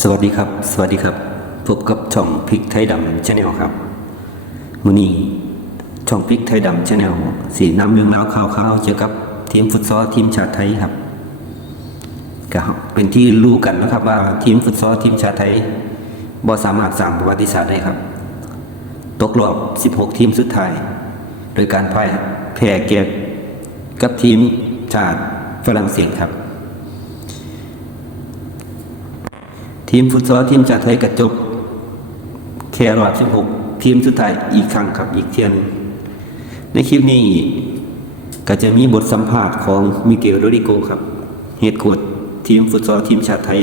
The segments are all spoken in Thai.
สวัสดีครับ สวัสดีครับ พบกับช่องพริกไทยดำชาแนลครับมือนี้ช่องพริกไทยดำชาแนลสีน้ำเรื่องราวข่าวๆเกี่ยวกับทีมฟุตซอลทีมชาติไทยครับก็เป็นที่รู้กันนะครับว่าทีมฟุตซอลทีมชาติไทยบ่สามารถสร้างประวัติศาสตร์ได้ครับ ตกรอบ 16 ทีมสุดท้าย โดยการพ่ายแพ้เกียกับทีมชาติฝรั่งเศสครับ ทีมฟุตซอลทีมชาติไทยกระจบแค่รอบ16ทีมสุดท้ายอีกครั้งครับอีกเทียน ในคลิปนี้ก็จะมีบทสัมภาษณ์ของมิเกลโรดิโกครับเฮดโค้ชทีมฟุตซอลทีมชาติไทย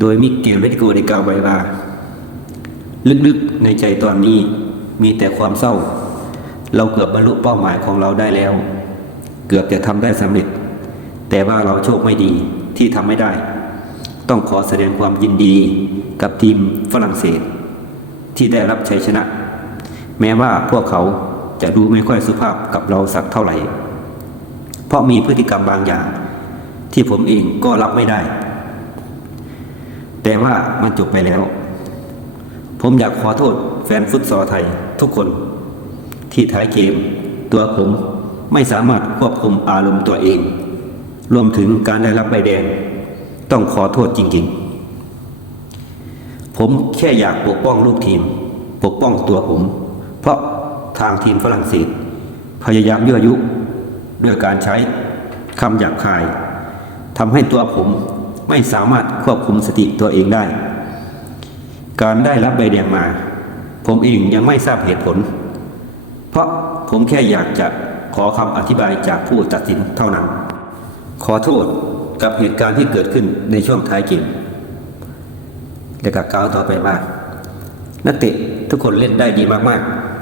โดยมิเกลโรดิโกได้กล่าวไว้ว่าลึกๆในใจตอนนี้มีแต่ความเศร้า เราเกือบบรรลุเป้าหมายของเราได้แล้ว เกือบจะทำได้สำเร็จ แต่ว่าเราโชคไม่ดีที่ทำไม่ได้ ต้องขอแสดงความยินดีกับทีมฝรั่งเศส ที่ได้รับชัยชนะ แม้ว่าพวกเขาจะดูไม่ค่อยสุภาพกับเราสักเท่าไหร่ เพราะมีพฤติกรรมบางอย่าง ที่ผมเองก็รับไม่ได้ แต่ว่ามันจบไปแล้ว ผมอยากขอโทษแฟนฟุตซอลไทยทุกคน ที่ท้ายเกม ตัวผมไม่สามารถควบคุมอารมณ์ตัวเอง รวมถึงการได้รับใบแดง ต้องขอโทษจริง ๆ ผมแค่อยากปกป้องลูกทีม ปกป้องตัวผม เพราะทางทีมฝรั่งเศส พยายามยั่วยุด้วยการใช้คำหยาบคายทำให้ตัวผมไม่สามารถควบคุมสติตัวเองได้ การได้รับใบแดงมา ผมเองยังไม่ทราบเหตุผล เพราะผมแค่อยากจะขอคำอธิบายจากผู้ตัดสินเท่านั้น ขอโทษ กับเหตุการณ์ที่เกิดขึ้นในช่วงท้ายเกมและก็กล่าวต่อไปว่านักเตะทุกคนเล่นได้ดีมาก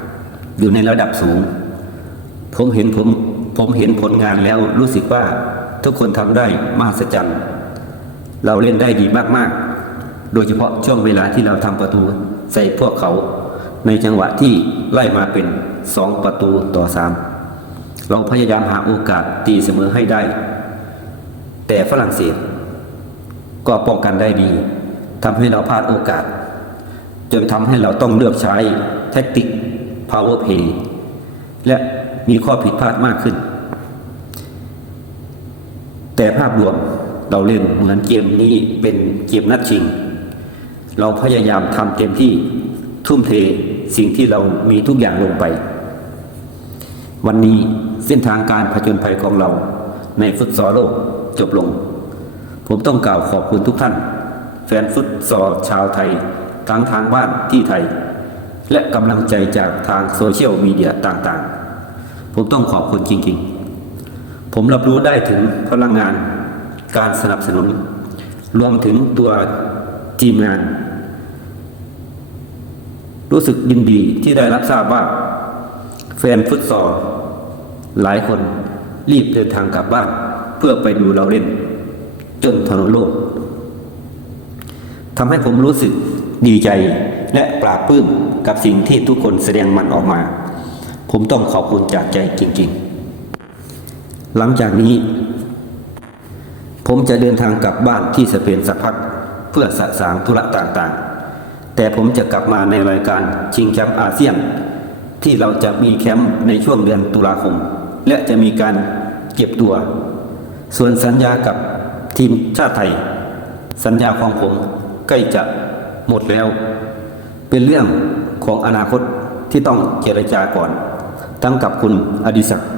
ๆ อยู่ในระดับสูง ผมเห็นผมผมเห็นผลงานแล้วรู้สึกว่าทุกคนทำได้มหัศจรรย์ เราเล่นได้ดีมากๆ โดยเฉพาะช่วงเวลาที่เราทำประตูใส่พวกเขาในจังหวะที่ไล่มาเป็นสองประตูต่อสามเราพยายามหาโอกาสตีเสมอให้ได้ แต่ฝรั่งเศส ก็ป้องกันได้ดีทำให้เราพลาดโอกาส จนทำให้เราต้องเลือกใช้แท็กติก power play และมีข้อผิดพลาดมากขึ้น แต่ภาพรวมเราเล่นเหมือนเกมนี้เป็นเกมนัดชิง เราพยายามทำเต็มที่ทุ่มเทสิ่งที่เรามีทุกอย่างลงไป วันนี้เส้นทางการผจญภัยของเราในฟุตซอลโลก จบลง ผมต้องกล่าวขอบคุณทุกท่าน แฟนฟุตซอลชาวไทย ทั้งทางบ้านที่ไทย และกำลังใจจากทางโซเชียลมีเดียต่างๆ ผมต้องขอบคุณจริงๆ ผมรับรู้ได้ถึงพลังงาน การสนับสนุน รวมถึงตัวทีมงาน รู้สึกยินดีที่ได้รับทราบว่า แฟนฟุตซอลหลายคนรีบเดินทางกลับบ้าน เพื่อไปดูเราเล่น จนถนนโลกทำให้ผมรู้สึกดีใจและปราบปลื้มกับสิ่งที่ทุกคนแสดงมันออกมา ผมต้องขอบคุณจากใจจริง ๆ หลังจากนี้ ผมจะเดินทางกลับบ้านที่สเปนสักพักเพื่อสะสางธุระต่างๆ แต่ผมจะกลับมาในรายการชิงแชมป์อาเซียน ที่เราจะมีแคมป์ในช่วงเดือนตุลาคม และจะมีการเก็บตัว ส่วนสัญญากับทีมชาติไทย สัญญาของผมใกล้จะหมดแล้ว เป็นเรื่องของอนาคตที่ต้องเจรจาก่อน ทั้งกับคุณอดิศักดิ์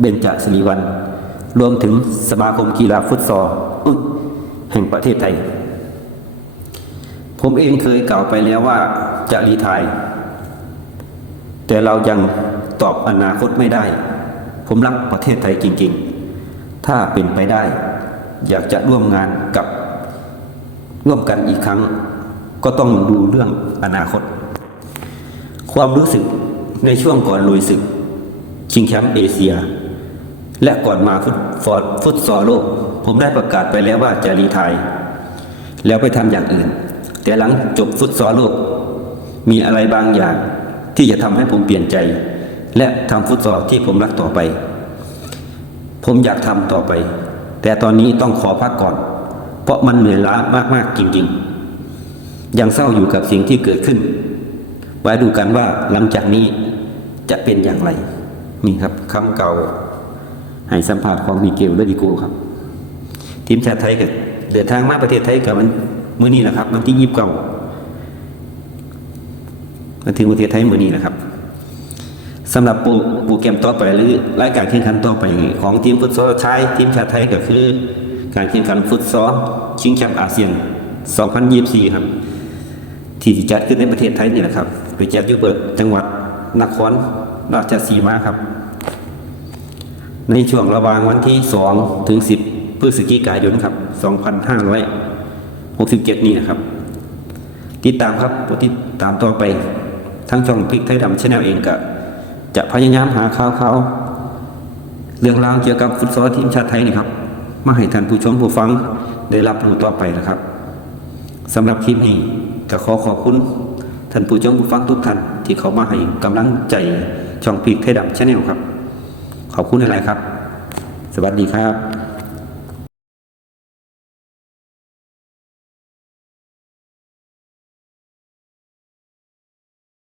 เบญจศิริวัลย์รวมถึงสมาคมกีฬาฟุตซอลแห่งประเทศไทย ผมเองเคยกล่าวไปแล้วว่าจะรีไทาย แต่เรายังตอบอนาคตไม่ได้ ผมรักประเทศไทยจริง ๆ ถ้าเป็นไปได้ อยากจะร่วมงานกับร่วมกันอีกครั้ง ก็ต้องดูเรื่องอนาคต ความรู้สึกในช่วงก่อนลุยศึก ชิงแชมป์เอเชีย และก่อนมาฟุตฟอร์ฟุตซอลโลก ผมได้ประกาศไปแล้วว่าจะรีไทายแล้วไปทำอย่างอื่น แต่หลังจบฟุตซอลโลก มีอะไรบางอย่างที่จะทำให้ผมเปลี่ยนใจ และทำฟุตซอลที่ผมรักต่อไป ผมอยากทำต่อไป แต่ตอนนี้ต้องขอพักก่อน เพราะมันเหนื่อยล้ามากๆจริง ๆ ยังเศร้าอยู่กับสิ่งที่เกิดขึ้น ไว้ดูกันว่าหลังจากนี้จะเป็นอย่างไร นี่ครับคำเก่าให้สัมภาษณ์ของมิเกลเลดิโกครับ ทีมชาติไทยก็เดินทางมาประเทศไทยกับมันมื้อนี้นะครับวันที่ยิบเก้ามาถึงประเทศไทยมื้อนี้นะครับ สำหรับโปรแกรมต่อไปหรือรายการแข่งขันต่อไปของทีมฟุตซอลชายทีมชาติไทยก็คือ การแข่งขันฟุตซอลชิงแชมป์อาเซียน 2024 ครับ ที่จะจัดขึ้นในประเทศไทยนี่แหละครับโดยจัดอยู่เปิดจังหวัดนครราชสีมาครับ ในช่วงระหว่างวันที่ 2 ถึง 10 พฤศจิกายนครับ 2567 นี่นะครับ ติดตามครับติดตามต่อไปทั้งช่องพริกไทยดำชแนลเองก็ จะพยายามหาข่าวข่าวเรื่องราวเกี่ยวกับฟุตซอลทีมชาติไทยนี่ครับ มาให้ท่านผู้ชมผู้ฟังได้รับรู้ต่อไปนะครับสำหรับคลิปนี้ก็ขอขอบคุณท่านผู้ชมผู้ฟังทุกท่านที่เขามาให้กำลังใจช่องพีกไทยดำชแนลครับ ขอบคุณอะไรครับ สวัสดีครับ